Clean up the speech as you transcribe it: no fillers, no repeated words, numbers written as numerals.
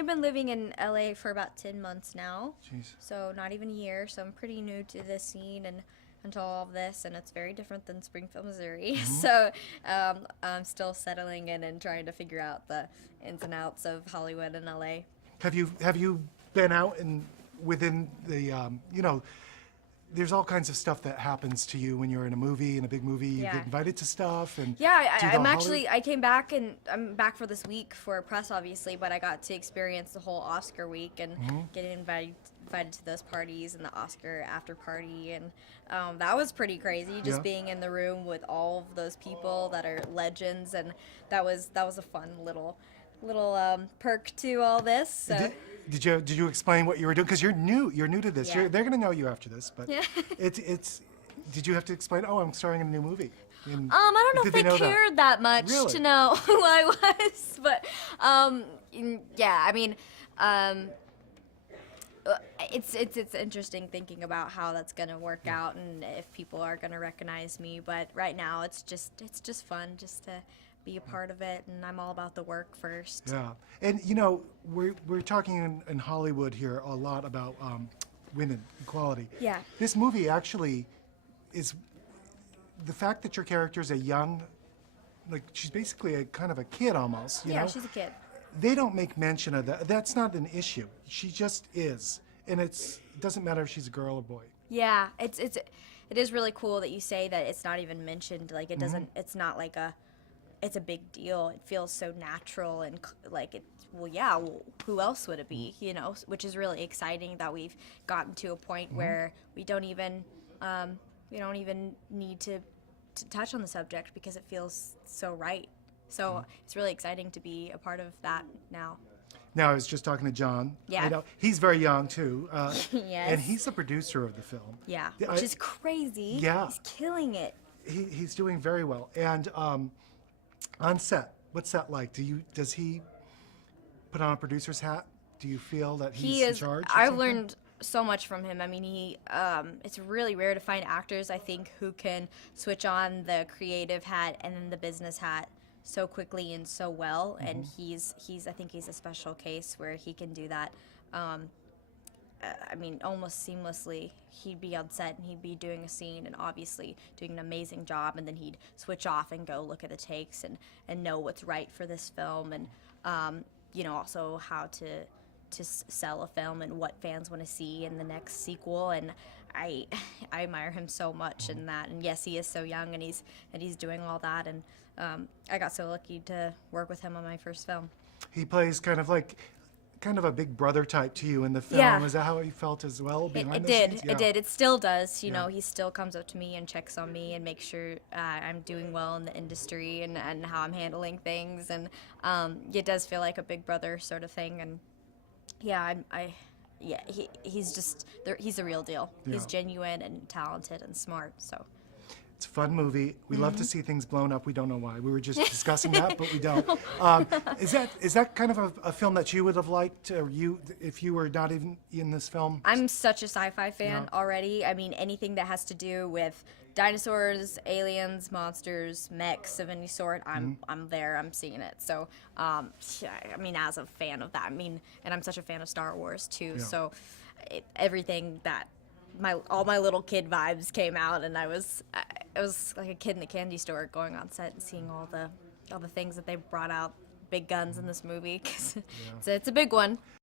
only been living in LA for about 10 months now. Jeez. So not even a year. So I'm pretty new to this scene and until all of this, and it's very different than Springfield, Missouri. So I'm still settling in and trying to figure out the ins and outs of Hollywood and LA. Have you been out and within the there's all kinds of stuff that happens to you when you're in a movie, in a big movie. You Yeah. get invited to stuff and Yeah, do the I'm Hollywood- I came back and I'm back for this week for press, obviously, but I got to experience the whole Oscar week and getting invited to those parties and the Oscar after party, and that was pretty crazy. Just Yeah. being in the room with all of those people that are legends, and that was a fun little perk to all this. So. Did you explain what you were doing? Because you're new to this. Yeah. They're going to know you after this, but Yeah. it's. Did you have to explain? Oh, I'm starring in a new movie. I don't know Did if they know cared that much Really? to know who I was, but yeah, I mean, it's interesting thinking about how that's gonna work out and if people are gonna recognize me. But right now, it's just fun just to be a part of it, and I'm all about the work first. Yeah, and we're talking in Hollywood here a lot about women equality. Yeah. This movie actually is the fact that your character is a young, like she's basically a kind of a kid almost. You Yeah, know? she's a kid. They don't make mention of that. That's not an issue. She just is, and it doesn't matter if she's a girl or boy. Yeah, it is really cool that you say that it's not even mentioned. Like it doesn't. It's not like it's a big deal. It feels so natural and like it. Well, yeah. Well, who else would it be? You know, which is really exciting that we've gotten to a point where we don't even need to touch on the subject because it feels so right. So it's really exciting to be a part of that now. Now, I was just talking to John. Yeah. I know he's very young too, Yes. and he's the producer of the film. Yeah, I- which is crazy. Yeah. He's killing it. He's doing very well. And on set, what's that like? Does he put on a producer's hat? Do you feel that he's He in is. charge? or I've something? learned so much from him. I mean, it's really rare to find actors, I think, who can switch on the creative hat and then the business hat so quickly and so well. And I think he's a special case where he can do that. I mean, almost seamlessly. He'd be on set and he'd be doing a scene and obviously doing an amazing job, and then he'd switch off and go look at the takes and know what's right for this film, and also how to sell a film and what fans want to see in the next sequel. And I admire him so much in that. And yes, he is so young and he's doing all that. And I got so lucky to work with him on my first film. He plays kind of a big brother type to you in the film. Yeah. Is that how he felt as well behind It the did. scenes? It did. It still does. You Yeah. know, he still comes up to me and checks on me and makes sure I'm doing well in the industry and how I'm handling things. And it does feel like a big brother sort of thing. And yeah, he's the real deal. He's Yeah. genuine and talented and smart. So. It's a fun movie. We love to see things blown up. We don't know why. We were just discussing that, but we don't. Is that kind of a film that you would have liked, or if you were not even in this film? I'm such a sci-fi fan Yeah. already. I mean, anything that has to do with dinosaurs, aliens, monsters, mechs of any sort, I'm there. I'm seeing it. So, I mean, as a fan of that, I mean, and I'm such a fan of Star Wars too. Yeah. So, everything that all my little kid vibes came out, and I was like a kid in a candy store going on set and seeing all the things that they brought out, big guns in this movie. 'Cause it's a big one.